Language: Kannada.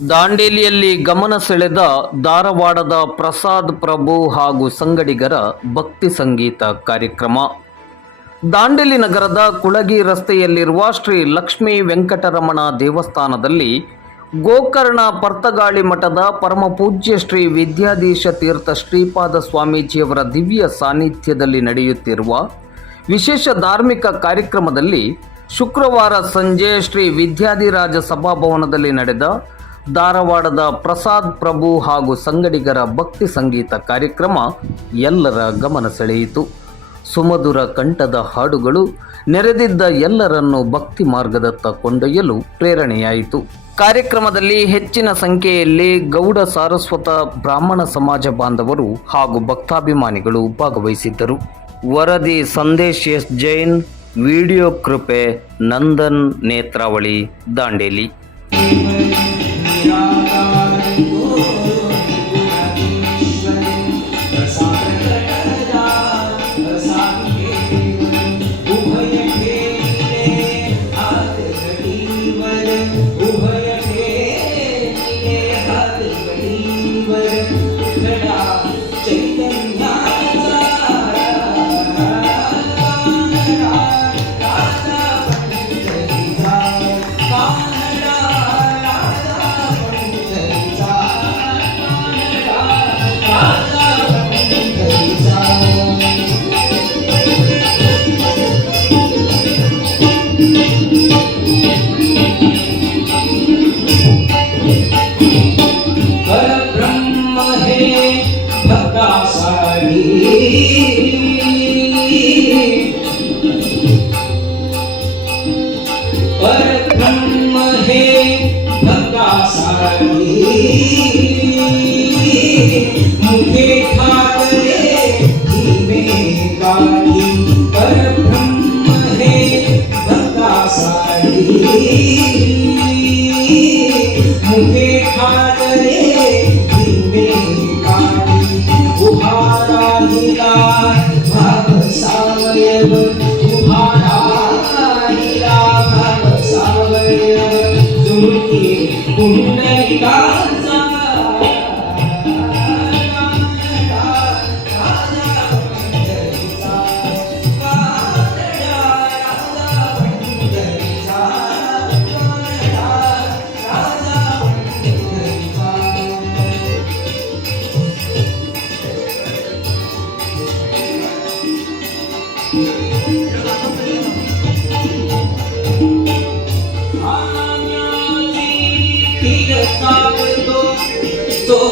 ದಾಂಡೇಲಿಯಲ್ಲಿ ಗಮನ ಸೆಳೆದ ಧಾರವಾಡದ ಪ್ರಸಾದ್ ಪ್ರಭು ಹಾಗೂ ಸಂಗಡಿಗರ ಭಕ್ತಿ ಸಂಗೀತ ಕಾರ್ಯಕ್ರಮ. ದಾಂಡೇಲಿ ನಗರದ ಕುಳಗಿ ರಸ್ತೆಯಲ್ಲಿರುವ ಶ್ರೀ ಲಕ್ಷ್ಮೀ ವೆಂಕಟರಮಣ ದೇವಸ್ಥಾನದಲ್ಲಿ ಗೋಕರ್ಣ ಪರ್ತಗಾಳಿ ಮಠದ ಪರಮಪೂಜ್ಯ ಶ್ರೀ ವಿದ್ಯಾಧೀಶ ತೀರ್ಥ ಶ್ರೀಪಾದ ಸ್ವಾಮೀಜಿಯವರ ದಿವ್ಯ ಸಾನ್ನಿಧ್ಯದಲ್ಲಿ ನಡೆಯುತ್ತಿರುವ ವಿಶೇಷ ಧಾರ್ಮಿಕ ಕಾರ್ಯಕ್ರಮದಲ್ಲಿ ಶುಕ್ರವಾರ ಸಂಜೆ ಶ್ರೀ ವಿದ್ಯಾಧಿರಾಜ ಸಭಾಭವನದಲ್ಲಿ ನಡೆದ ಧಾರವಾಡದ ಪ್ರಸಾದ್ ಪ್ರಭು ಹಾಗೂ ಸಂಗಡಿಗರ ಭಕ್ತಿ ಸಂಗೀತ ಕಾರ್ಯಕ್ರಮ ಎಲ್ಲರ ಗಮನ ಸೆಳೆಯಿತು. ಸುಮಧುರ ಕಂಠದ ಹಾಡುಗಳು ನೆರೆದಿದ್ದ ಎಲ್ಲರನ್ನು ಭಕ್ತಿ ಮಾರ್ಗದತ್ತ ಕೊಂಡೊಯ್ಯಲು ಪ್ರೇರಣೆಯಾಯಿತು. ಕಾರ್ಯಕ್ರಮದಲ್ಲಿ ಹೆಚ್ಚಿನ ಸಂಖ್ಯೆಯಲ್ಲಿ ಗೌಡ ಸಾರಸ್ವತ ಬ್ರಾಹ್ಮಣ ಸಮಾಜ ಬಾಂಧವರು ಹಾಗೂ ಭಕ್ತಾಭಿಮಾನಿಗಳು ಭಾಗವಹಿಸಿದ್ದರು. ವರದಿ ಸಂದೇಶ್ ಎಸ್ ಜೈನ್, ವಿಡಿಯೋ ಕೃಪೆ ನಂದನ್ ನೇತ್ರಾವಳಿ, ದಾಂಡೇಲಿ. ब्रह्म है, गंगा सारी मुझे खा करे धीमे काटी पर ब्रह्म है, गंगा सारी मुझे खा करे धीमे काटी बुहारा हिला भव सावयव ఉన్నది కాదు